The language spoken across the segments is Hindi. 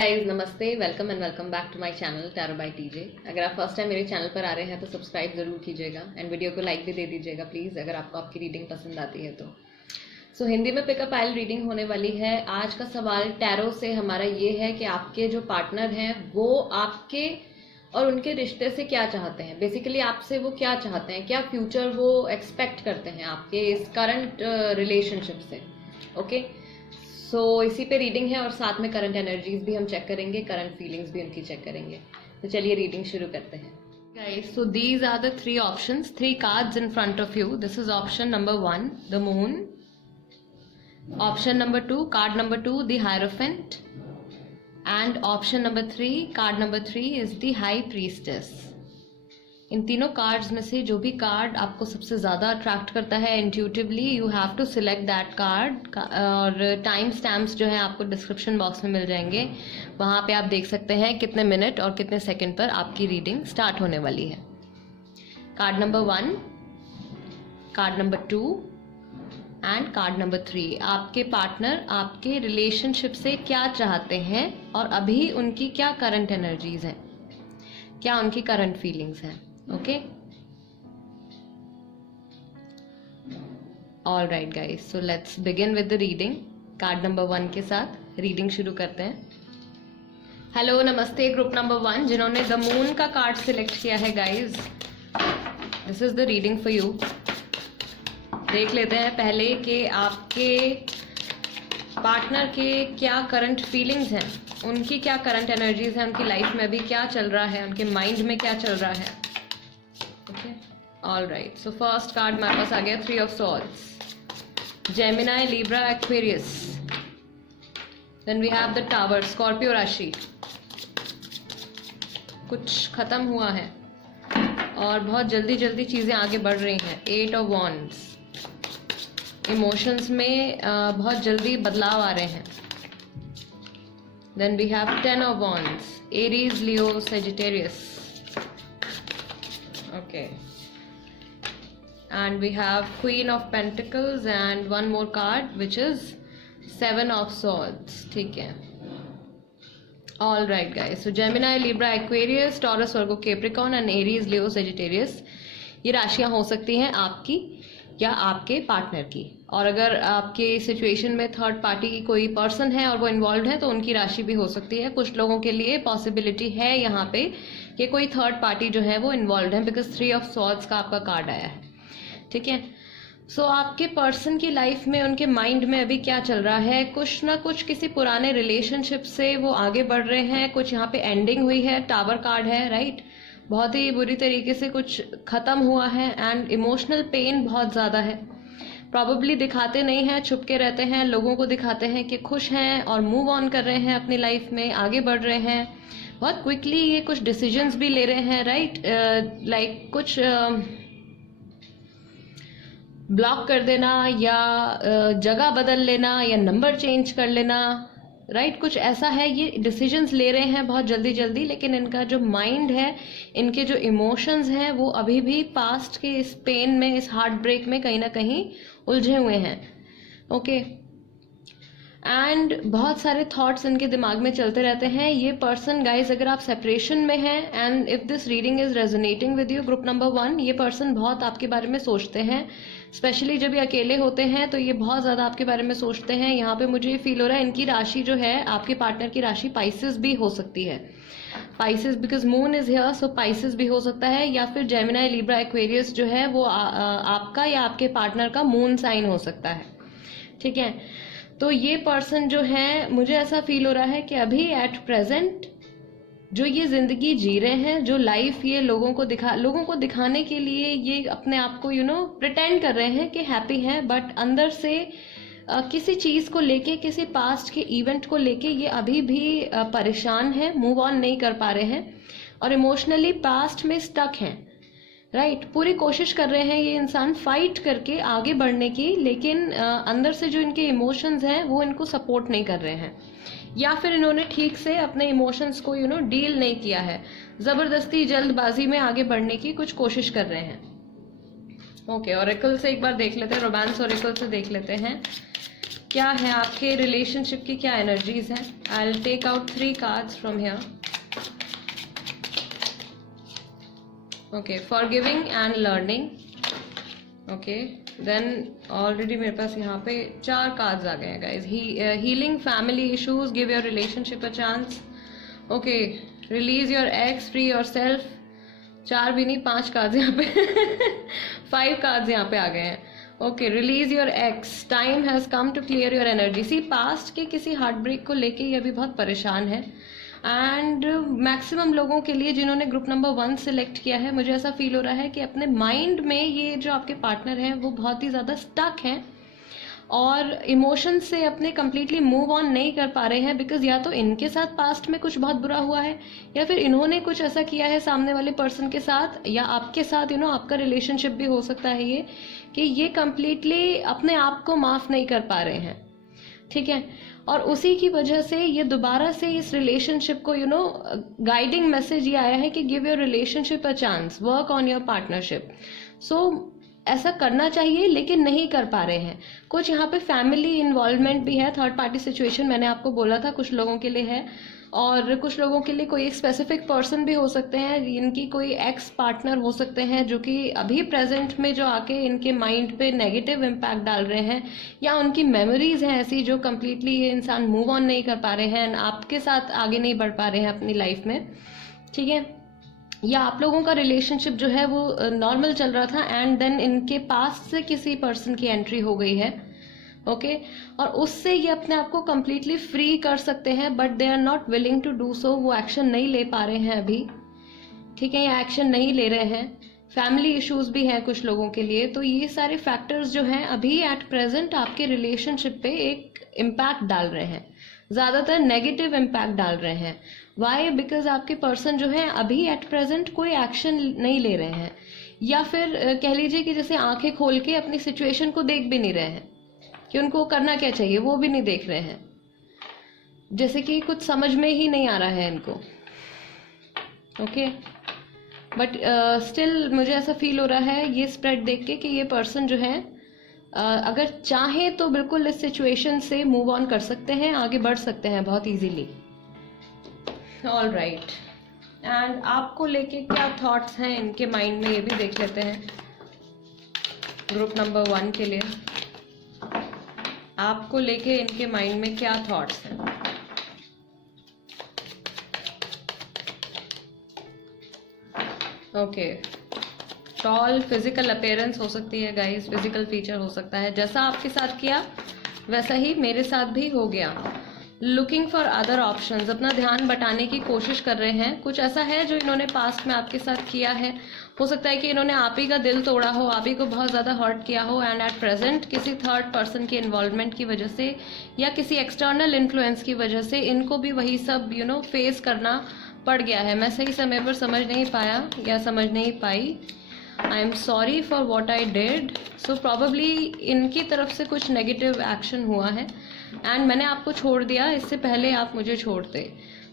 गाइस नमस्ते, welcome and welcome back to my channel tarot by TJ. अगर आप फर्स्ट टाइम मेरे चैनल पर आ रहे हैं तो सब्सक्राइब जरूर कीजिएगा एंड वीडियो को लाइक भी दे दीजिएगा प्लीज़, अगर आपको आपकी रीडिंग पसंद आती है तो। हिंदी में पिकअप आइल रीडिंग होने वाली है। आज का सवाल टैरो से हमारा ये है कि आपके जो पार्टनर हैं वो आपके और उनके रिश्ते से क्या चाहते हैं। बेसिकली आपसे वो क्या चाहते हैं, क्या फ्यूचर वो एक्सपेक्ट करते हैं आपके इस करंट रिलेशनशिप से। ओके, सो इसी पे रीडिंग है और साथ में करंट एनर्जीज भी हम चेक करेंगे, करंट फीलिंग्स भी उनकी चेक करेंगे। तो चलिए रीडिंग शुरू करते हैं guys. So these are the three options, three cards in front of you. This is option number 1 the moon, option number 2 card number 2 the hierophant, and option number 3 card number 3 is the high priestess. इन तीनों कार्ड्स में से जो भी कार्ड आपको सबसे ज़्यादा अट्रैक्ट करता है intuitively, you have to select that card. और टाइम स्टैम्प्स जो है आपको डिस्क्रिप्शन बॉक्स में मिल जाएंगे, वहाँ पे आप देख सकते हैं कितने मिनट और कितने सेकंड पर आपकी रीडिंग स्टार्ट होने वाली है। Card number 1, card number 2 and card number 3। आपके पार्टनर आपके रिलेशनशिप से क्या चाहते हैं और अभी उनकी क्या करंट एनर्जीज हैं, क्या उनकी करंट फीलिंग्स हैं। Okay, all right guys, so let's begin with the reading. Card number 1 के साथ रीडिंग शुरू करते हैं। हेलो नमस्ते ग्रुप नंबर 1 जिन्होंने द मून का कार्ड सिलेक्ट किया है guys, this is the reading for you. देख लेते हैं पहले कि आपके पार्टनर के क्या करंट फीलिंग्स हैं, उनकी क्या करंट एनर्जीज हैं, उनकी लाइफ में अभी क्या चल रहा है, उनके माइंड में क्या चल रहा है। Okay, all right, so first card हमारे पास आ गया 3 of swords, Gemini, Libra, Aquarius. Then we have the tower, Scorpio राशि। कुछ खत्म हुआ है और बहुत जल्दी जल्दी चीजें आगे बढ़ रही हैं। 8 ऑफ वॉन्ड्स, इमोशंस में बहुत जल्दी बदलाव आ रहे हैं। Then we have 10 of wands, Aries, Leo, Sagittarius. Okay, and we have Queen of Pentacles and one more card which is 7 of swords. ठीक है, all right guys, so Gemini, Libra, Aquarius, Taurus, Virgo, Capricorn and Aries, Leo, Sagittarius ये राशियां हो सकती हैं आपकी या आपके पार्टनर की। और अगर आपके सिचुएशन में थर्ड पार्टी की कोई पर्सन है और वो इन्वॉल्व है तो उनकी राशि भी हो सकती है। कुछ लोगों के लिए पॉसिबिलिटी है यहाँ पे कि कोई थर्ड पार्टी जो है वो इन्वॉल्व है, बिकॉज 3 ऑफ सॉर्ड्स का आपका कार्ड आया है। ठीक है, सो आपके पर्सन की लाइफ में, उनके माइंड में अभी क्या चल रहा है, कुछ ना कुछ किसी पुराने रिलेशनशिप से वो आगे बढ़ रहे हैं। कुछ यहाँ पे एंडिंग हुई है, टावर कार्ड है, राइट, बहुत ही बुरी तरीके से कुछ खत्म हुआ है एंड इमोशनल पेन बहुत ज़्यादा है। प्रॉबेबली दिखाते नहीं हैं, छुप के रहते हैं, लोगों को दिखाते हैं कि खुश हैं और मूव ऑन कर रहे हैं अपनी लाइफ में, आगे बढ़ रहे हैं बहुत क्विकली। ये कुछ डिसीजंस भी ले रहे हैं, राइट, लाइक कुछ ब्लॉक कर देना या जगह बदल लेना या नंबर चेंज कर लेना, राइट, कुछ ऐसा है। ये डिसीजंस ले रहे हैं बहुत जल्दी जल्दी, लेकिन इनका जो माइंड है, इनके जो इमोशंस हैं वो अभी भी पास्ट के इस पेन में, इस हार्ट ब्रेक में कहीं ना कहीं उलझे हुए हैं। ओके, एंड बहुत सारे थॉट्स इनके दिमाग में चलते रहते हैं। ये पर्सन गाइस, अगर आप सेपरेशन में हैं and if this reading is resonating with you group number 1, ये पर्सन बहुत आपके बारे में सोचते हैं। स्पेशली जब ये अकेले होते हैं तो ये बहुत ज़्यादा आपके बारे में सोचते हैं। यहाँ पे मुझे ये फील हो रहा है इनकी राशि जो है, आपके पार्टनर की राशि पाइसेस भी हो सकती है। Pisces because moon is here, so Pisces भी हो सकता है, या फिर जेमिनाई, लिब्रा, एक्वेरियस जो है वो आपका या आपके पार्टनर का मून साइन हो सकता है। ठीक है, तो ये पर्सन जो है, मुझे ऐसा फील हो रहा है कि अभी एट प्रेजेंट जो ये जिंदगी जी रहे हैं, जो लाइफ ये लोगों को दिखाने के लिए ये अपने आप को प्रिटेंड कर रहे हैं कि हैप्पी हैं, बट अंदर से किसी चीज को लेके, किसी पास्ट के इवेंट को लेके ये अभी भी परेशान है, मूव ऑन नहीं कर पा रहे हैं और इमोशनली पास्ट में स्टक हैं। राइट, पूरी कोशिश कर रहे हैं ये इंसान फाइट करके आगे बढ़ने की, लेकिन अंदर से जो इनके इमोशंस हैं वो इनको सपोर्ट नहीं कर रहे हैं, या फिर इन्होंने ठीक से अपने इमोशंस को डील नहीं किया है, जबरदस्ती जल्दबाजी में आगे बढ़ने की कुछ कोशिश कर रहे हैं। ओके, ऑरेकल से एक बार देख लेते हैं, रोमांस ऑरेकल से देख लेते हैं क्या है आपके रिलेशनशिप की, क्या एनर्जीज हैं? I will take out 3 cards from here. Okay, forgiving and learning. Okay, then already मेरे पास यहाँ पे 4 कार्ड्स आ गए हैं guys. Healing family issues, give your relationship a chance. Okay, release your ex, free your self. 4 भी नहीं, 5 कार्ड्स यहाँ पे 5 कार्ड्स यहाँ पे आ गए हैं. Okay, release your ex, time has come to clear your energy. See, past के किसी हार्ट ब्रेक को लेके ये अभी बहुत परेशान है. एंड मैक्सिमम लोगों के लिए जिन्होंने ग्रुप नंबर 1 सिलेक्ट किया है, मुझे ऐसा फील हो रहा है कि अपने माइंड में ये जो आपके पार्टनर हैं वो बहुत ही ज़्यादा स्टक हैं और इमोशन से अपने कम्प्लीटली मूव ऑन नहीं कर पा रहे हैं. बिकॉज या तो इनके साथ पास्ट में कुछ बहुत बुरा हुआ है, या फिर इन्होंने कुछ ऐसा किया है सामने वाले पर्सन के साथ, या आपके साथ आपका रिलेशनशिप भी हो सकता है ये, कि ये कम्प्लीटली अपने आप को माफ नहीं कर पा रहे हैं. ठीक है, और उसी की वजह से ये दोबारा से इस रिलेशनशिप को गाइडिंग मैसेज ये आया है कि give your relationship a chance, work on your partnership. So ऐसा करना चाहिए लेकिन नहीं कर पा रहे हैं. कुछ यहाँ पे फैमिली इन्वॉल्वमेंट भी है, थर्ड पार्टी सिचुएशन मैंने आपको बोला था कुछ लोगों के लिए है, और कुछ लोगों के लिए कोई एक स्पेसिफिक पर्सन भी हो सकते हैं, इनकी कोई एक्स पार्टनर हो सकते हैं जो कि अभी प्रेजेंट में जो आके इनके माइंड पे नेगेटिव इम्पैक्ट डाल रहे हैं, या उनकी मेमोरीज हैं ऐसी जो कम्प्लीटली ये इंसान मूव ऑन नहीं कर पा रहे हैं, आपके साथ आगे नहीं बढ़ पा रहे हैं अपनी लाइफ में. ठीक है, या आप लोगों का रिलेशनशिप जो है वो नॉर्मल चल रहा था एंड देन इनके पास से किसी पर्सन की एंट्री हो गई है. ओके, और उससे ये अपने आप को कम्प्लीटली फ्री कर सकते हैं, but they are not willing to do so. वो एक्शन नहीं ले पा रहे हैं अभी. ठीक है, ये एक्शन नहीं ले रहे हैं. फैमिली इश्यूज भी हैं कुछ लोगों के लिए. तो ये सारे फैक्टर्स जो हैं अभी एट प्रेजेंट आपके रिलेशनशिप पे एक इम्पैक्ट डाल रहे हैं, ज्यादातर नेगेटिव इम्पैक्ट डाल रहे हैं. वाई? बिकॉज आपके पर्सन जो है अभी एट प्रेजेंट कोई एक्शन नहीं ले रहे हैं, या फिर कह लीजिए कि जैसे आंखें खोल के अपनी सिचुएशन को देख भी नहीं रहे हैं कि उनको करना क्या चाहिए, वो भी नहीं देख रहे हैं. जैसे कि कुछ समझ में ही नहीं आ रहा है इनको. ओके, बट स्टिल मुझे ऐसा फील हो रहा है ये स्प्रेड देख के कि ये पर्सन जो है अगर चाहे तो बिल्कुल इस सिचुएशन से मूव ऑन कर सकते हैं, आगे बढ़ सकते हैं बहुत इजीली. ऑल राइट, एंड आपको लेके क्या थॉट्स हैं इनके माइंड में ये भी देख लेते हैं. ग्रुप नंबर 1 के लिए आपको लेके इनके माइंड में क्या थॉट्स हैं. ओके, टॉल फिजिकल अपीयरेंस हो सकती है गाइस, फिजिकल फीचर हो सकता है. जैसा आपके साथ किया वैसा ही मेरे साथ भी हो गया. लुकिंग फॉर अदर ऑप्शंस, अपना ध्यान बटाने की कोशिश कर रहे हैं. कुछ ऐसा है जो इन्होंने पास्ट में आपके साथ किया है. हो सकता है कि इन्होंने आप ही का दिल तोड़ा हो, आप ही को बहुत ज़्यादा हर्ट किया हो, एंड एट प्रेजेंट किसी थर्ड पर्सन के इन्वॉल्वमेंट की वजह से या किसी एक्सटर्नल इन्फ्लुएंस की वजह से इनको भी वही सब फेस करना पड़ गया है. मैं सही समय पर समझ नहीं पाया या समझ नहीं पाई. I am sorry for what I did. So probably इनकी तरफ से कुछ नेगेटिव एक्शन हुआ है एंड मैंने आपको छोड़ दिया, इससे पहले आप मुझे छोड़ते.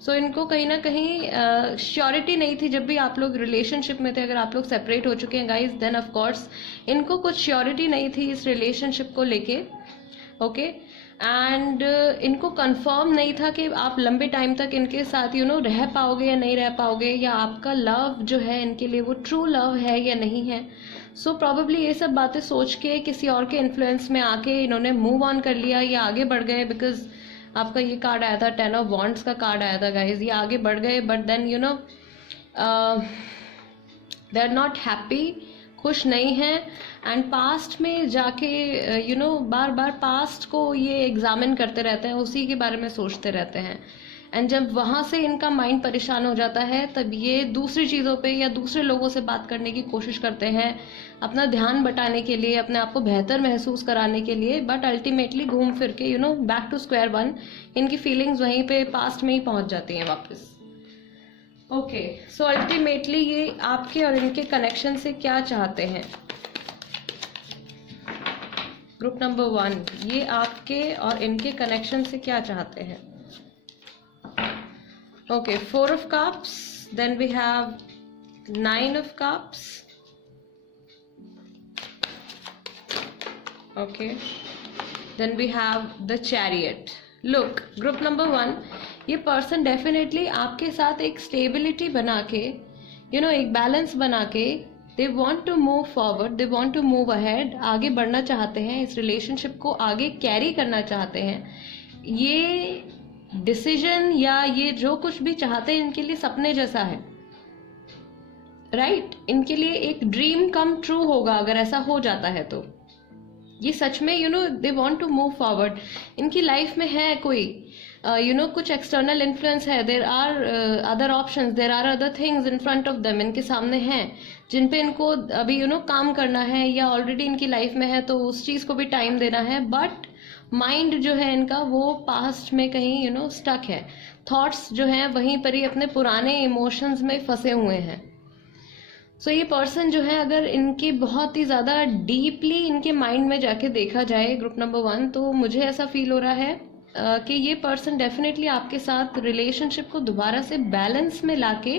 सो इनको कहीं ना कहीं श्योरिटी नहीं थी जब भी आप लोग रिलेशनशिप में थे. अगर आप लोग सेपरेट हो चुके हैं गाइज, देन ऑफ कोर्स इनको कुछ श्योरिटी नहीं थी इस रिलेशनशिप को लेके. ओके, एंड इनको कंफर्म नहीं था कि आप लंबे टाइम तक इनके साथ रह पाओगे या नहीं रह पाओगे, या आपका लव जो है इनके लिए वो ट्रू लव है या नहीं है. सो प्रॉबेबली ये सब बातें सोच के किसी और के इन्फ्लुएंस में आके इन्होंने मूव ऑन कर लिया या आगे बढ़ गए. बिकॉज आपका ये कार्ड आया था, 10 ऑफ वॉन्ड्स का कार्ड आया था गाइज. ये आगे बढ़ गए but then they are not happy, खुश नहीं हैं. एंड पास्ट में जाके बार बार पास्ट को ये एग्जामिन करते रहते हैं, उसी के बारे में सोचते रहते हैं. एंड जब वहाँ से इनका माइंड परेशान हो जाता है तब ये दूसरी चीज़ों पे या दूसरे लोगों से बात करने की कोशिश करते हैं अपना ध्यान बटाने के लिए, अपने आप को बेहतर महसूस कराने के लिए. बट अल्टीमेटली घूम फिर के बैक टू स्क्वायर वन इनकी फीलिंग्स वहीं पे पास्ट में ही पहुंच जाती हैं वापस. ओके, सो अल्टीमेटली ये आपके और इनके कनेक्शन से क्या चाहते हैं. ग्रुप नंबर 1, ये आपके और इनके कनेक्शन से क्या चाहते हैं. Okay, 4 of cups, then we have 9 of cups. Okay, then we have the chariot. Look group number 1, ये पर्सन डेफिनेटली आपके साथ एक स्टेबिलिटी बना के एक बैलेंस बना के they want to move forward, they want to move ahead, आगे बढ़ना चाहते हैं, इस रिलेशनशिप को आगे कैरी करना चाहते हैं। ये डिसीजन या ये जो कुछ भी चाहते हैं इनके लिए सपने जैसा है, राइट? इनके लिए एक ड्रीम कम ट्रू होगा अगर ऐसा हो जाता है तो। ये सच में they want to move forward. इनकी लाइफ में है कोई कुछ एक्सटर्नल इन्फ्लुएंस है, there are other options, there are other things in front of them, इनके सामने हैं जिन पे इनको अभी काम करना है या ऑलरेडी इनकी लाइफ में है तो उस चीज को भी टाइम देना है। बट माइंड जो है इनका वो पास्ट में कहीं स्टक है, थॉट्स जो हैं वहीं पर ही अपने पुराने इमोशंस में फंसे हुए हैं। सो ये पर्सन जो है अगर इनकी बहुत ही ज़्यादा डीपली इनके माइंड में जाके देखा जाए ग्रुप नंबर 1, तो मुझे ऐसा फील हो रहा है कि ये पर्सन डेफिनेटली आपके साथ रिलेशनशिप को दोबारा से बैलेंस में लाके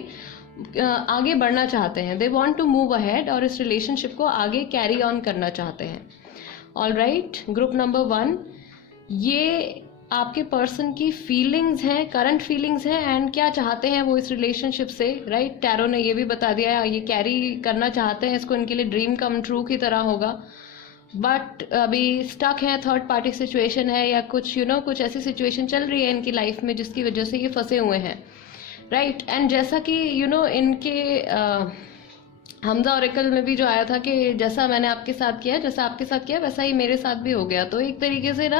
आगे बढ़ना चाहते हैं। They want to move ahead और इस रिलेशनशिप को आगे कैरी ऑन करना चाहते हैं। ऑलराइट, ग्रुप नंबर 1, ये आपके पर्सन की फीलिंग्स हैं, करंट फीलिंग्स हैं एंड क्या चाहते हैं वो इस रिलेशनशिप से, राइट? टैरो ने ये भी बता दिया है, ये कैरी करना चाहते हैं इसको, इनके लिए ड्रीम कम ट्रू की तरह होगा। बट अभी स्टक है, थर्ड पार्टी सिचुएशन है या कुछ कुछ ऐसी सिचुएशन चल रही है इनकी लाइफ में जिसकी वजह से ये फंसे हुए हैं, राइट? एंड जैसा कि इनके हमजा ऑरेकल में भी जो आया था कि जैसा मैंने आपके साथ किया, जैसा आपके साथ किया वैसा ही मेरे साथ भी हो गया। तो एक तरीके से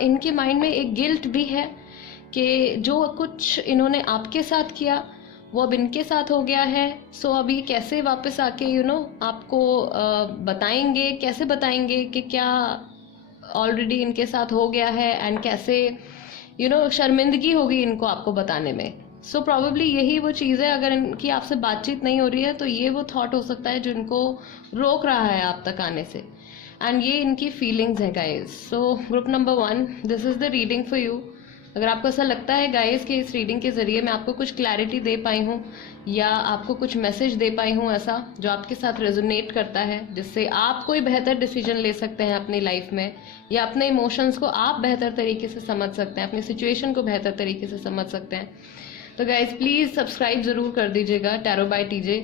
इनके माइंड में एक गिल्ट भी है कि जो कुछ इन्होंने आपके साथ किया वो अब इनके साथ हो गया है। सो अभी कैसे वापस आके आपको बताएंगे, कैसे बताएंगे कि क्या ऑलरेडी इनके साथ हो गया है एंड कैसे शर्मिंदगी होगी इनको आपको बताने में। सो प्रॉबेबली यही वो चीज़ है, अगर इनकी आपसे बातचीत नहीं हो रही है तो ये वो थॉट हो सकता है जो इनको रोक रहा है आप तक आने से, एंड ये इनकी फीलिंग्स हैं guys. So group number 1, this is the reading for you. अगर आपको ऐसा लगता है गाइज कि इस रीडिंग के जरिए मैं आपको कुछ क्लैरिटी दे पाई हूँ या आपको कुछ मैसेज दे पाई हूँ ऐसा जो आपके साथ रेजोनेट करता है, जिससे आप कोई बेहतर डिसीजन ले सकते हैं अपनी लाइफ में या अपने इमोशंस को आप बेहतर तरीके से समझ सकते हैं, अपनी सिचुएशन को बेहतर तरीके से समझ सकते हैं, तो गाइज प्लीज़ सब्सक्राइब ज़रूर कर दीजिएगा tarot by TJ,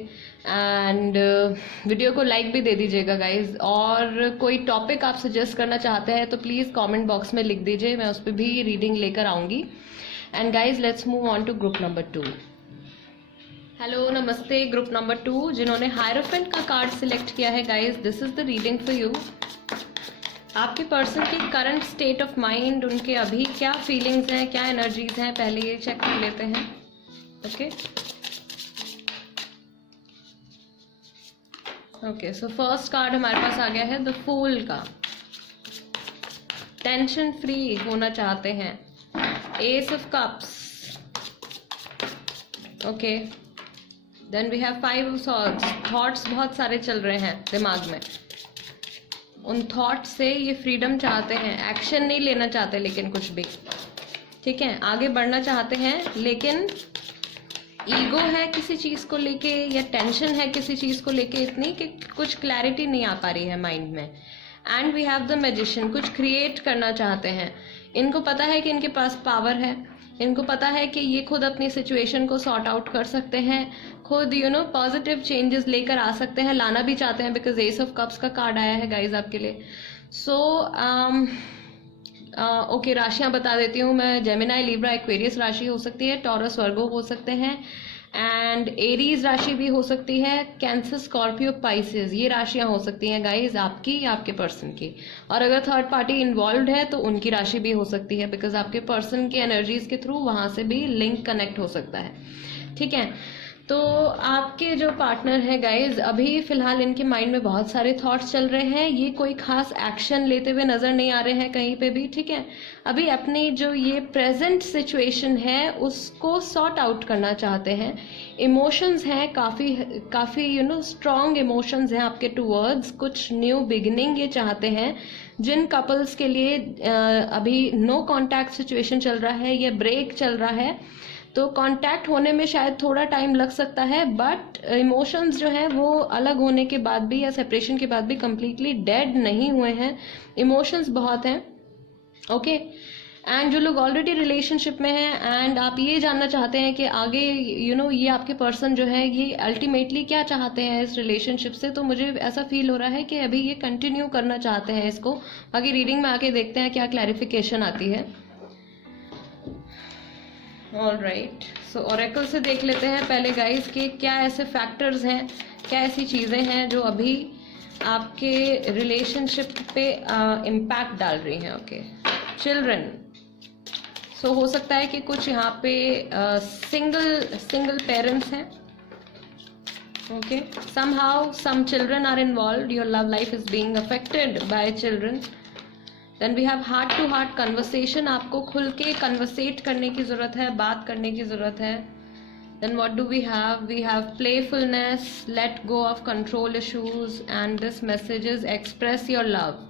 and video को लाइक भी दे दीजिएगा गाइज। और कोई टॉपिक आप सजेस्ट करना चाहते हैं तो प्लीज़ कमेंट बॉक्स में लिख दीजिए, मैं उस पर भी रीडिंग लेकर आऊँगी। And guys let's move on to group number 2। Hello, नमस्ते ग्रुप नंबर 2 जिन्होंने हायरोफेंट का कार्ड सिलेक्ट किया है guys, this is the reading for you. आपके पर्सन की करंट स्टेट ऑफ माइंड, उनके अभी क्या फीलिंग्स हैं, क्या एनर्जीज हैं, पहले ये चेक कर लेते हैं। ओके, सो फर्स्ट कार्ड हमारे पास आ गया है द फूल का। टेंशन फ्री होना चाहते हैं, ace of cups, okay, then we have 5 of swords. Thoughts बहुत सारे चल रहे हैं दिमाग में, उन थॉट से ये फ्रीडम चाहते हैं, एक्शन नहीं लेना चाहते लेकिन कुछ भी, ठीक है, आगे बढ़ना चाहते हैं लेकिन ईगो है किसी चीज़ को लेके या टेंशन है किसी चीज़ को लेके इतनी कि कुछ क्लैरिटी नहीं आ पा रही है माइंड में। And we have the magician, कुछ क्रिएट करना चाहते हैं, इनको पता है कि इनके पास पावर है, इनको पता है कि ये खुद अपनी सिचुएशन को सॉर्ट आउट कर सकते हैं, खुद पॉजिटिव चेंजेस लेकर आ सकते हैं, लाना भी चाहते हैं, बिकॉज एस ऑफ कप्स का कार्ड आया है गाइज आपके लिए। सो ओके, राशियां बता देती हूँ मैं। जेमिनाई, लिब्रा, एक्वेरियस राशि हो सकती है, टॉरस, वर्गो हो सकते हैं, एंड एरीज राशि भी हो सकती है, कैंसर, स्कॉर्पियो, पाइसेस, ये राशियां हो सकती हैं गाइज आपकी या आपके पर्सन की। और अगर थर्ड पार्टी इन्वॉल्व है तो उनकी राशि भी हो सकती है, बिकॉज आपके पर्सन की एनर्जीज के थ्रू वहां से भी लिंक कनेक्ट हो सकता है, ठीक है। तो आपके जो पार्टनर है गाइज, अभी फिलहाल इनके माइंड में बहुत सारे थॉट्स चल रहे हैं, ये कोई खास एक्शन लेते हुए नजर नहीं आ रहे हैं कहीं पे भी, ठीक है। अभी अपनी जो ये प्रेजेंट सिचुएशन है उसको सॉर्ट आउट करना चाहते हैं। इमोशंस हैं काफ़ी स्ट्रॉन्ग इमोशंस हैं आपके टूवर्ड्स, कुछ न्यू बिगिनिंग ये चाहते हैं। जिन कपल्स के लिए अभी नो कॉन्टैक्ट सिचुएशन चल रहा है या ब्रेक चल रहा है तो कांटेक्ट होने में शायद थोड़ा टाइम लग सकता है, बट इमोशंस जो हैं वो अलग होने के बाद भी या सेपरेशन के बाद भी कंप्लीटली डेड नहीं हुए हैं, इमोशंस बहुत हैं, ओके। एंड जो लोग ऑलरेडी रिलेशनशिप में हैं एंड आप ये जानना चाहते हैं कि आगे ये आपके पर्सन जो है ये अल्टीमेटली क्या चाहते हैं इस रिलेशनशिप से, तो मुझे ऐसा फील हो रहा है कि अभी ये कंटिन्यू करना चाहते हैं इसको। बाकी रीडिंग में आके देखते हैं क्या क्लैरिफिकेशन आती है। ऑल राइट, सो ऑरेकल से देख लेते हैं पहले गाइस कि क्या ऐसे फैक्टर्स हैं, क्या ऐसी चीज़ें हैं जो अभी आपके रिलेशनशिप पे इम्पैक्ट डाल रही हैं। Okay, children. सो हो सकता है कि कुछ यहाँ पे सिंगल पेरेंट्स हैं। Okay, somehow some children are involved, your love life is being affected by children. Then we have heart to heart conversation, आपको खुल के conversate करने की ज़रूरत है, बात करने की ज़रूरत है। Then what do we have? We have playfulness, let go of control issues, and this message is express your love.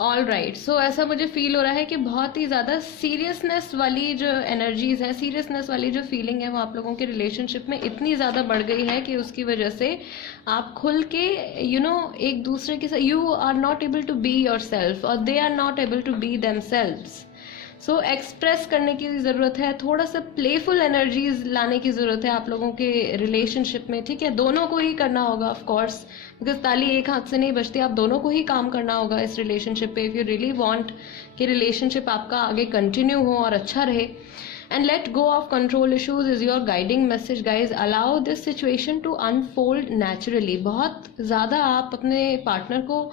All right, so ऐसा मुझे फील हो रहा है कि बहुत ही ज़्यादा सीरियसनेस वाली जो एनर्जीज है, सीरियसनेस वाली जो फीलिंग है वो आप लोगों के रिलेशनशिप में इतनी ज़्यादा बढ़ गई है कि उसकी वजह से आप खुल के एक दूसरे के साथ you are not able to be yourself और they are not able to be themselves. So express करने की ज़रूरत है, थोड़ा सा प्लेफुल एनर्जीज लाने की ज़रूरत है आप लोगों के रिलेशनशिप में। ठीक है, दोनों को ही करना होगा ऑफ कोर्स, बिकॉज ताली एक हाथ से नहीं बजती, आप दोनों को ही काम करना होगा इस रिलेशनशिप पे इफ़ यू रियली वांट कि रिलेशनशिप आपका आगे कंटिन्यू हो और अच्छा रहे। And let go of control issues is your guiding message guys. Allow this situation to unfold naturally. बहुत ज़्यादा आप अपने पार्टनर को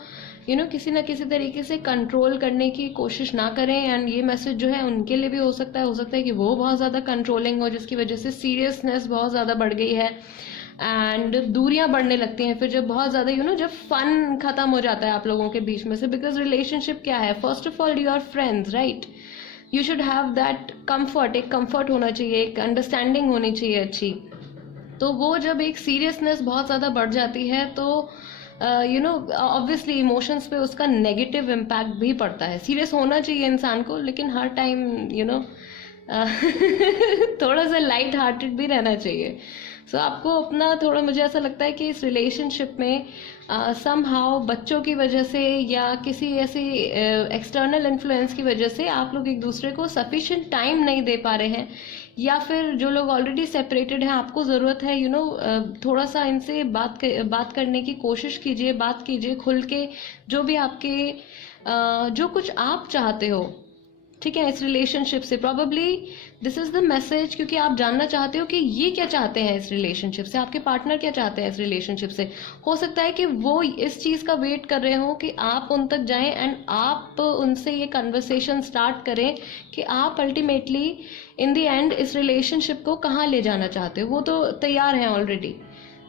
किसी ना किसी तरीके से कंट्रोल करने की कोशिश ना करें। एंड ये मैसेज जो है उनके लिए भी हो सकता है कि वो बहुत ज़्यादा कंट्रोलिंग हो, जिसकी वजह से सीरियसनेस बहुत ज़्यादा बढ़ गई है एंड दूरियां बढ़ने लगती हैं। फिर जब बहुत ज़्यादा जब फन खत्म हो जाता है आप लोगों के बीच में से, बिकॉज रिलेशनशिप क्या है, first of all you are friends, right. You should have that comfort, एक कम्फर्ट होना चाहिए, एक अंडरस्टैंडिंग होनी चाहिए अच्छी। तो वो जब एक सीरियसनेस बहुत ज़्यादा बढ़ जाती है तो ऑब्वियसली इमोशंस पे उसका नेगेटिव इम्पैक्ट भी पड़ता है। सीरियस होना चाहिए इंसान को, लेकिन हर टाइम थोड़ा सा लाइट हार्टेड भी रहना चाहिए। सो आपको अपना थोड़ा, मुझे ऐसा लगता है कि इस रिलेशनशिप में समहाउ बच्चों की वजह से या किसी ऐसी एक्सटर्नल इन्फ्लुएंस की वजह से आप लोग एक दूसरे को सफिशिएंट टाइम नहीं दे पा रहे हैं, या फिर जो लोग ऑलरेडी सेपरेटेड हैं आपको ज़रूरत है थोड़ा सा इनसे बात करने की कोशिश कीजिए, बात कीजिए खुल के, जो भी आपके जो कुछ आप चाहते हो, ठीक है, इस रिलेशनशिप से। Probably this is the message, क्योंकि आप जानना चाहते हो कि ये क्या चाहते हैं इस रिलेशनशिप से, आपके पार्टनर क्या चाहते हैं इस रिलेशनशिप से। हो सकता है कि वो इस चीज का वेट कर रहे हो कि आप उन तक जाएं एंड आप उनसे ये कन्वर्सेशन स्टार्ट करें कि आप अल्टीमेटली इन द एंड इस रिलेशनशिप को कहाँ ले जाना चाहते हो। वो तो तैयार हैं already,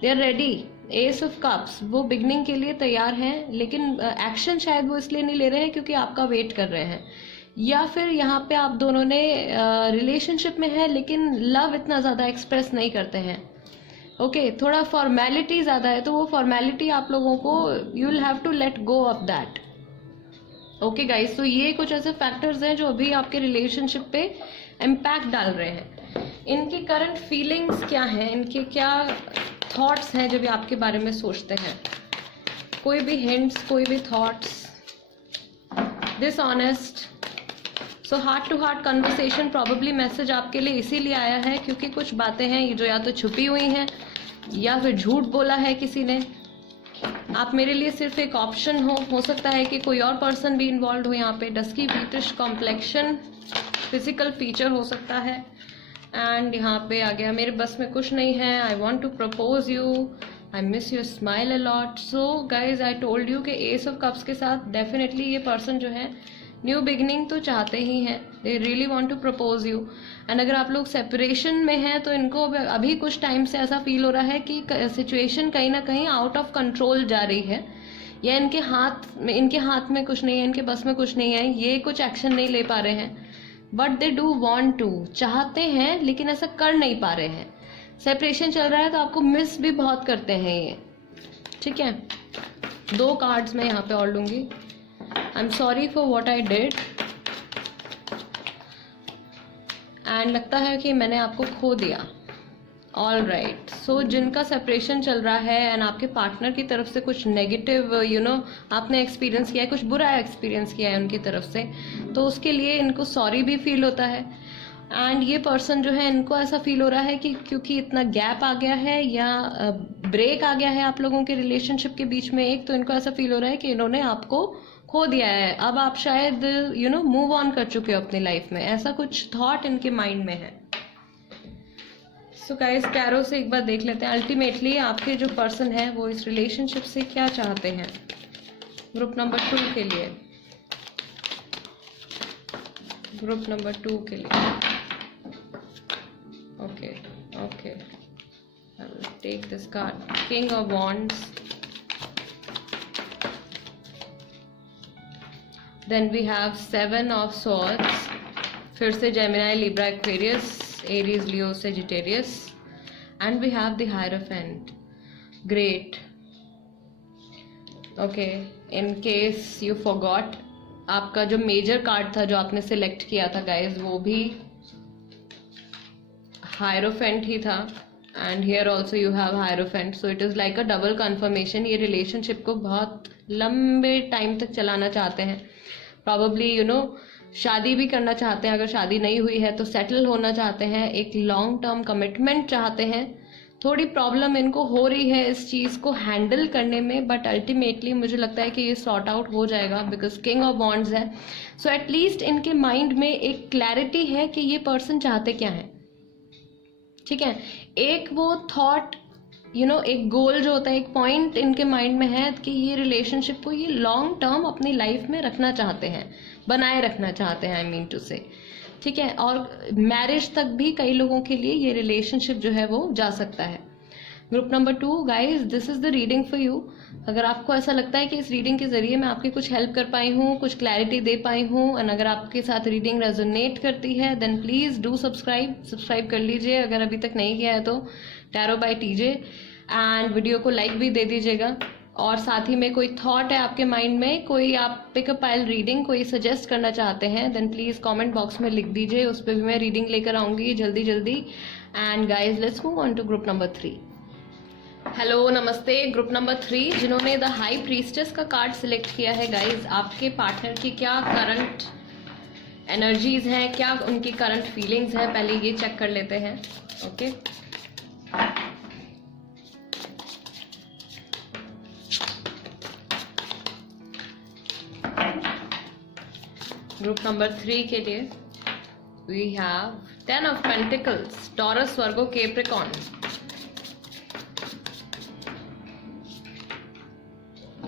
they are ready. Ace of cups, वो बिगनिंग के लिए तैयार हैं, लेकिन एक्शन शायद वो इसलिए नहीं ले रहे हैं क्योंकि आपका वेट कर रहे हैं, या फिर यहाँ पे आप दोनों ने रिलेशनशिप में है लेकिन लव इतना ज़्यादा एक्सप्रेस नहीं करते हैं। ओके, थोड़ा फॉर्मेलिटी ज़्यादा है, तो वो फॉर्मेलिटी आप लोगों को you will have to let go of that. Okay guys, तो ये कुछ ऐसे फैक्टर्स हैं जो अभी आपके रिलेशनशिप पे इम्पैक्ट डाल रहे हैं। इनकी करंट फीलिंग्स क्या हैं, इनके क्या थॉट्स हैं जो भी आपके बारे में सोचते हैं, कोई भी हिंट्स, कोई भी thoughts. Dishonest, so heart to heart conversation probably message आपके लिए इसीलिए आया है क्योंकि कुछ बातें हैं जो या तो छुपी हुई हैं या फिर झूठ बोला है किसी ने। आप मेरे लिए सिर्फ एक ऑप्शन हो सकता है कि कोई और पर्सन भी इन्वॉल्व हो यहाँ पे। Dusky wheatish complexion, physical feature हो सकता है। एंड यहाँ पे आ गया मेरे बस में कुछ नहीं है, I want to propose you, I miss your smile a lot. So guys I told you कि एस ऑफ कप्स के साथ डेफिनेटली ये पर्सन जो है न्यू बिगनिंग तो चाहते ही हैं, they really want to propose you. And अगर आप लोग सेपरेशन में हैं तो इनको अभी कुछ टाइम से ऐसा फील हो रहा है कि सिचुएशन कहीं ना कहीं आउट ऑफ कंट्रोल जा रही है, या इनके हाथ में कुछ नहीं है, इनके बस में कुछ नहीं है, ये कुछ एक्शन नहीं ले पा रहे हैं। But they do want to, चाहते हैं लेकिन ऐसा कर नहीं पा रहे हैं। सेपरेशन चल रहा है तो आपको मिस भी बहुत करते हैं ये, ठीक है। 2 कार्ड्स मैं यहाँ पे और लूंगी। आई am sorry for what I did, and लगता है कि मैंने आपको खो दिया। ऑल राइट, सो जिनका सेपरेशन चल रहा है एंड आपके पार्टनर की तरफ से कुछ नेगेटिव आपने एक्सपीरियंस किया है, कुछ बुरा एक्सपीरियंस किया है उनकी तरफ से, तो उसके लिए इनको सॉरी भी फील होता है। एंड ये पर्सन जो है, इनको ऐसा फील हो रहा है कि क्योंकि इतना गैप आ गया है या ब्रेक आ गया है आप लोगों के रिलेशनशिप के बीच में एक, तो इनको ऐसा फील हो रहा है कि इन्होंने आपको खो दिया है, अब आप शायद मूव ऑन कर चुके हो अपनी लाइफ में, ऐसा कुछ थॉट इनके माइंड में है। सो गाइस, टैरो से एक बार देख लेते हैं अल्टीमेटली आपके जो पर्सन है वो इस रिलेशनशिप से क्या चाहते हैं ग्रुप नंबर 2 के लिए। ग्रुप नंबर 2 के लिए okay okay, I will take this card, king of wands, then we have 7 of swords, फिर से Gemini, Libra, Aquarius, Aries, Leo, Sagittarius, and we have the Hierophant. Great. Okay, in case you forgot, आपका जो मेजर कार्ड था जो आपने सिलेक्ट किया था गाइज, वो भी Hierophant ही था, and here also you have Hierophant, so it is like a double confirmation। ये रिलेशनशिप को बहुत लंबे टाइम तक चलाना चाहते हैं, प्रॉबेबली शादी भी करना चाहते हैं, अगर शादी नहीं हुई है तो सेटल होना चाहते हैं, एक लॉन्ग टर्म कमिटमेंट चाहते हैं। थोड़ी प्रॉब्लम इनको हो रही है इस चीज़ को हैंडल करने में, बट अल्टीमेटली मुझे लगता है कि ये सॉर्ट आउट हो जाएगा बिकॉज किंग ऑफ वॉन्ड्स है। सो एटलीस्ट इनके माइंड में एक क्लैरिटी है कि ये पर्सन चाहते क्या है। ठीक है, एक वो थॉट एक गोल जो होता है, एक पॉइंट इनके माइंड में है कि ये रिलेशनशिप को ये लॉन्ग टर्म अपनी लाइफ में रखना चाहते हैं, बनाए रखना चाहते हैं, आई मीन टू से। ठीक है, और मैरिज तक भी कई लोगों के लिए ये रिलेशनशिप जो है वो जा सकता है। Group number 2 guys, this is the reading for you. अगर आपको ऐसा लगता है कि इस रीडिंग के जरिए मैं आपकी कुछ हेल्प कर पाई हूँ, कुछ क्लैरिटी दे पाई हूँ, और अगर आपके साथ रीडिंग रेजोनेट करती है देन प्लीज डू सब्सक्राइब कर लीजिए अगर अभी तक नहीं किया है तो, tarot by TJ, and video को लाइक भी दे दीजिएगा। और साथ ही में कोई थॉट है आपके माइंड में, कोई आप पिकअप पाइल रीडिंग कोई सजेस्ट करना चाहते हैं, देन प्लीज कमेंट बॉक्स में लिख दीजिए, उस पर भी मैं रीडिंग लेकर आऊंगी जल्दी जल्दी। And guys, let's move on to group number 3। Hello, नमस्ते। ग्रुप नंबर 3 जिन्होंने द हाई प्रीस्टेस का कार्ड सिलेक्ट किया है गाइज, आपके पार्टनर की क्या करंट एनर्जीज हैं, क्या उनकी करंट फीलिंग्स हैं, पहले ये चेक कर लेते हैं। ओके, ग्रुप नंबर 3 के लिए we have 10 of pentacles, Taurus, Virgo, Capricorn,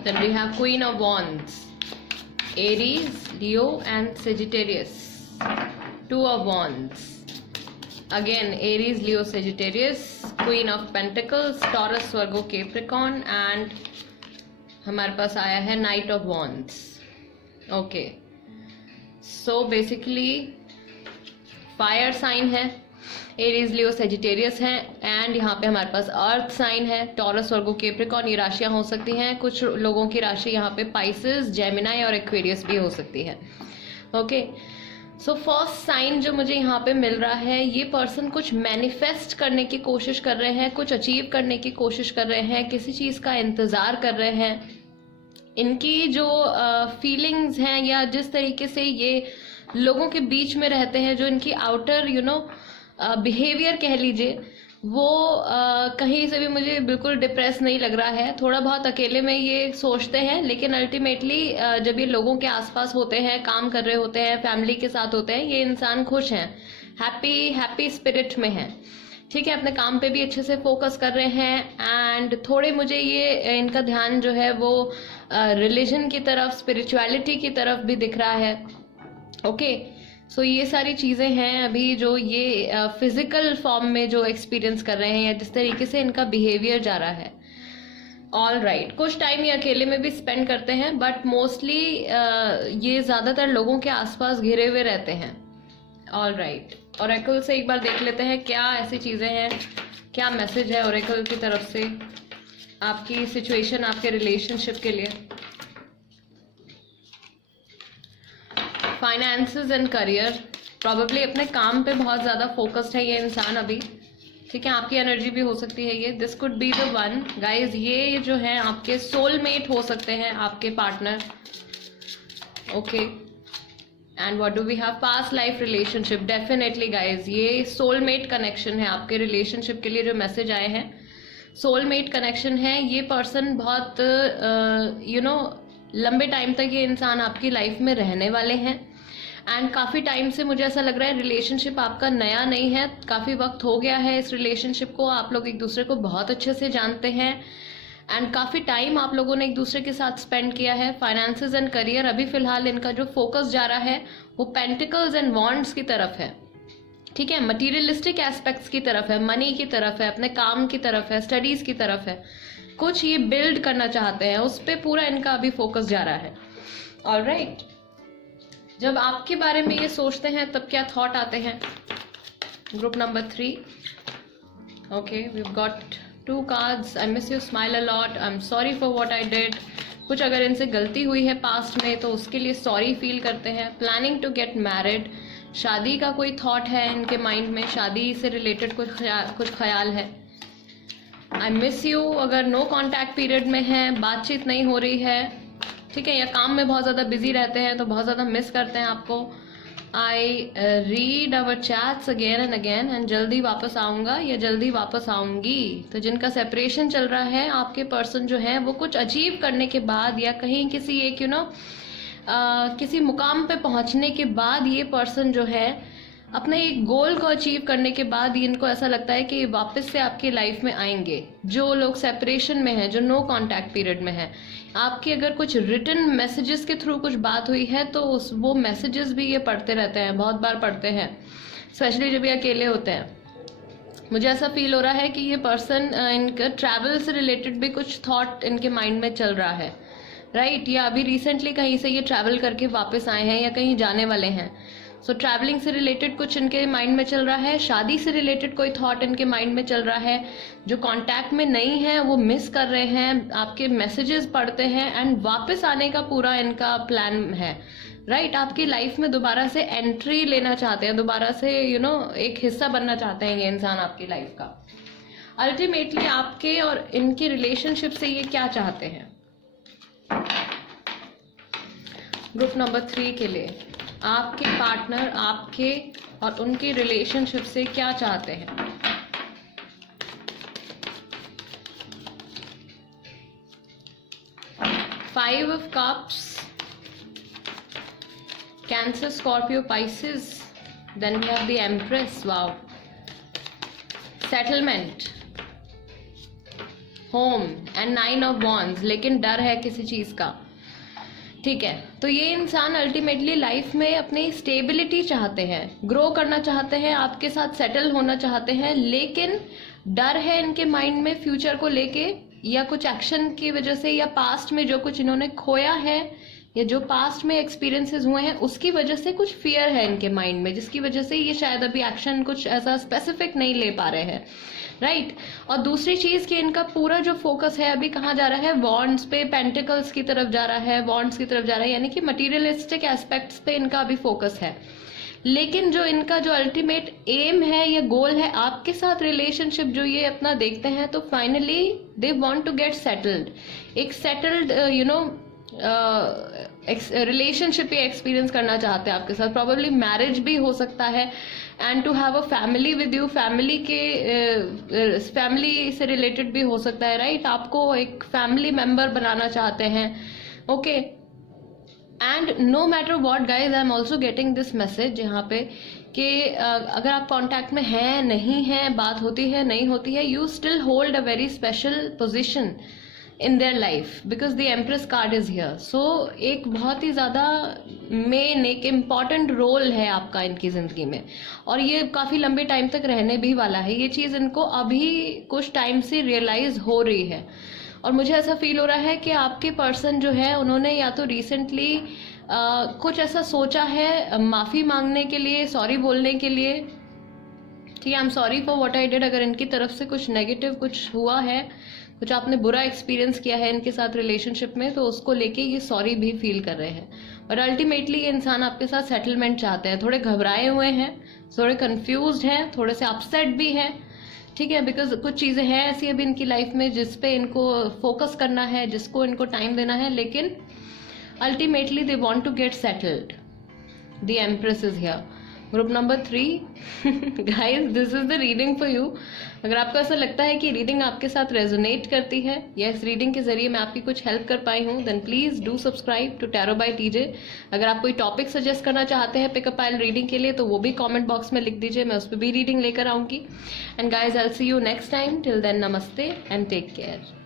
then we have queen of wands, Aries, Leo and Sagittarius, 2 of wands, again Aries, Leo, Sagittarius, queen of pentacles, Taurus, Virgo, Capricorn, and हमारे पास आया है knight of wands. Okay, so basically fire sign है, एरीज, लियो, सेजिटेरियस है, एंड यहाँ पे हमारे पास अर्थ साइन है, टॉरस, वर्गो, कैप्रिकॉर्न। ये राशियां हो सकती हैं, कुछ लोगों की राशि यहाँ पे पाइसेस, जेमिनी और एक्वेरियस भी हो सकती है। ओके, सो फर्स्ट साइन जो मुझे यहाँ पे मिल रहा है, ये पर्सन कुछ मैनिफेस्ट करने की कोशिश कर रहे हैं, कुछ अचीव करने की कोशिश कर रहे हैं, किसी चीज का इंतजार कर रहे हैं। इनकी जो फीलिंग्स हैं या जिस तरीके से ये लोगों के बीच में रहते हैं, जो इनकी आउटर बिहेवियर कह लीजिए, वो कहीं से भी मुझे बिल्कुल डिप्रेस नहीं लग रहा है। थोड़ा बहुत अकेले में ये सोचते हैं, लेकिन अल्टीमेटली जब ये लोगों के आसपास होते हैं, काम कर रहे होते हैं, फैमिली के साथ होते हैं, ये इंसान खुश हैं, हैप्पी स्पिरिट में हैं। ठीक है, अपने काम पे भी अच्छे से फोकस कर रहे हैं, एंड थोड़े मुझे ये इनका ध्यान जो है वो रिलीजन की तरफ, स्पिरिचुअलिटी की तरफ भी दिख रहा है। ओके, सो ये सारी चीजें हैं अभी जो ये फिजिकल फॉर्म में जो एक्सपीरियंस कर रहे हैं या जिस तरीके से इनका बिहेवियर जा रहा है। ऑल राइट, कुछ टाइम ये अकेले में भी स्पेंड करते हैं, बट मोस्टली ये ज्यादातर लोगों के आसपास घिरे हुए रहते हैं। ऑल राइट, ओरेकल से एक बार देख लेते हैं क्या ऐसी चीजें हैं, क्या मैसेज है ओरेकल की तरफ से आपकी सिचुएशन, आपके रिलेशनशिप के लिए। फाइनेंसेस एंड करियर, प्रॉबेबली अपने काम पे बहुत ज्यादा फोकस्ड है ये इंसान अभी, ठीक है, आपकी एनर्जी भी हो सकती है ये। This could be the one guys, ये जो है आपके सोलमेट हो सकते हैं, आपके partner. Okay, and what do we have, past life relationship. Definitely guys, ये सोलमेट कनेक्शन है आपके रिलेशनशिप के लिए। जो मैसेज आए हैं सोलमेट कनेक्शन है। ये पर्सन बहुत लंबे टाइम तक ये इंसान आपकी लाइफ में रहने वाले हैं। एंड काफ़ी टाइम से मुझे ऐसा लग रहा है रिलेशनशिप आपका नया नहीं है, काफ़ी वक्त हो गया है इस रिलेशनशिप को, आप लोग एक दूसरे को बहुत अच्छे से जानते हैं एंड काफ़ी टाइम आप लोगों ने एक दूसरे के साथ स्पेंड किया है। फाइनेंसेस एंड करियर, अभी फिलहाल इनका जो फोकस जा रहा है वो पेंटिकल्स एंड वॉन्ड्स की तरफ है। ठीक है, मटीरियलिस्टिक एस्पेक्ट्स की तरफ है, मनी की तरफ है, अपने काम की तरफ है, स्टडीज की तरफ है, कुछ ये बिल्ड करना चाहते हैं, उस पर पूरा इनका अभी फोकस जा रहा है। ऑलराइट, जब आपके बारे में ये सोचते हैं तब क्या थॉट आते हैं? Group number 3। Okay, we got 2 cards. I miss you, smile a lot, I am sorry for what I did. कुछ अगर इनसे गलती हुई है पास्ट में तो उसके लिए सॉरी फील करते हैं। प्लानिंग टू गेट मैरिड, शादी का कोई थॉट है इनके माइंड में, शादी से रिलेटेड कुछ ख्याल है। आई मिस यू, अगर नो कॉन्टैक्ट पीरियड में है, बातचीत नहीं हो रही है, ठीक है, या काम में बहुत ज़्यादा बिजी रहते हैं तो बहुत ज़्यादा मिस करते हैं आपको। I read our chats again and again, and जल्दी वापस आऊँगा या जल्दी वापस आऊँगी। तो जिनका सेपरेशन चल रहा है, आपके पर्सन जो है वो कुछ अचीव करने के बाद या कहीं किसी एक किसी मुकाम पे पहुंचने के बाद ये पर्सन जो है अपने एक गोल को अचीव करने के बाद इनको ऐसा लगता है कि वापस से आपकी लाइफ में आएंगे। जो लोग सेपरेशन में हैं, जो नो कांटेक्ट पीरियड में हैं, आपकी अगर कुछ रिटन मैसेजेस के थ्रू कुछ बात हुई है तो वो मैसेजेस भी ये पढ़ते रहते हैं, बहुत बार पढ़ते हैं, स्पेशली जब ये अकेले होते हैं। मुझे ऐसा फील हो रहा है कि ये पर्सन इनका ट्रैवल से रिलेटेड भी कुछ थॉट इनके माइंड में चल रहा है, राइट, या अभी रिसेंटली कहीं से ये ट्रैवल करके वापस आए हैं या कहीं जाने वाले हैं। सो ट्रैवलिंग से रिलेटेड कुछ इनके माइंड में चल रहा है, शादी से रिलेटेड कोई थॉट इनके माइंड में चल रहा है। जो कांटेक्ट में नहीं है वो मिस कर रहे हैं, आपके मैसेजेस पढ़ते हैं एंड वापस आने का पूरा इनका प्लान है, राइट। आपकी लाइफ में दोबारा से एंट्री लेना चाहते हैं, दोबारा से एक हिस्सा बनना चाहते हैं ये इंसान आपकी लाइफ का। अल्टीमेटली आपके और इनके रिलेशनशिप से ये क्या चाहते हैं? ग्रुप नंबर 3 के लिए आपके पार्टनर आपके और उनके रिलेशनशिप से क्या चाहते हैं? Five of cups, cancer, Scorpio, Pisces, then we have the empress. Wow, settlement, home and 9 of wands, लेकिन डर है किसी चीज का, ठीक है। तो ये इंसान अल्टीमेटली लाइफ में अपनी स्टेबिलिटी चाहते हैं, ग्रो करना चाहते हैं, आपके साथ सेटल होना चाहते हैं, लेकिन डर है इनके माइंड में फ्यूचर को लेके, या कुछ एक्शन की वजह से, या पास्ट में जो कुछ इन्होंने खोया है, या जो पास्ट में एक्सपीरियंसेस हुए हैं उसकी वजह से कुछ फियर है इनके माइंड में, जिसकी वजह से ये शायद अभी एक्शन कुछ ऐसा स्पेसिफिक नहीं ले पा रहे हैं, राइट। और दूसरी चीज कि इनका पूरा जो फोकस है अभी कहाँ जा रहा है? वॉन्ड्स पे, पेंटिकल्स की तरफ जा रहा है, वॉन्ड्स की तरफ जा रहा है, यानी कि मटीरियलिस्टिक एस्पेक्ट्स पे इनका अभी फोकस है। लेकिन जो इनका जो अल्टीमेट एम है या गोल है आपके साथ रिलेशनशिप जो ये अपना देखते हैं, तो finally they want to get settled, एक सेटल्ड रिलेशनशिप ये एक्सपीरियंस करना चाहते हैं आपके साथ। प्रॉबेबली मैरिज भी हो सकता है, and to have a family with you, family से रिलेटेड भी हो सकता है, राइट। आपको एक फैमिली मेंबर बनाना चाहते हैं, okay. And no matter what guys, I am also getting this message यहाँ पे कि अगर आप कॉन्टैक्ट में हैं, नहीं है, बात होती है, नहीं होती है, you still hold a very special position in their life because the empress card is here. So एक बहुत ही ज़्यादा मेन, एक इम्पॉर्टेंट रोल है आपका इनकी ज़िंदगी में, और ये काफ़ी लंबे टाइम तक रहने भी वाला है। ये चीज़ इनको अभी कुछ टाइम से रियलाइज हो रही है, और मुझे ऐसा फील हो रहा है कि आपके पर्सन जो है उन्होंने या तो रिसेंटली कुछ ऐसा सोचा है माफ़ी मांगने के लिए, सॉरी बोलने के लिए, ठीक है, आई am sorry for what I did. अगर इनकी तरफ से कुछ नेगेटिव कुछ हुआ है, कुछ आपने बुरा एक्सपीरियंस किया है इनके साथ रिलेशनशिप में, तो उसको लेके ये सॉरी भी फील कर रहे हैं। और अल्टीमेटली ये इंसान आपके साथ सेटलमेंट चाहते हैं। थोड़े घबराए हुए हैं, थोड़े कंफ्यूज्ड हैं, थोड़े से अपसेट भी हैं, ठीक है, बिकॉज कुछ चीजें हैं ऐसी अभी इनकी लाइफ में जिस पे इनको फोकस करना है, जिसको इनको टाइम देना है, लेकिन ultimately they want to get settled. The empress is here. Group number 3, guys this is the reading for you. अगर आपको ऐसा लगता है कि रीडिंग आपके साथ रेजोनेट करती है या इस रीडिंग के जरिए मैं आपकी कुछ हेल्प कर पाई हूँ, then please do subscribe to tarot by TJ. अगर आप कोई टॉपिक सजेस्ट करना चाहते हैं पिकअप पाइल रीडिंग के लिए तो वो भी कमेंट बॉक्स में लिख दीजिए, मैं उस पर भी रीडिंग लेकर आऊंगी. And guys I will see you next time. Till then नमस्ते एंड टेक केयर.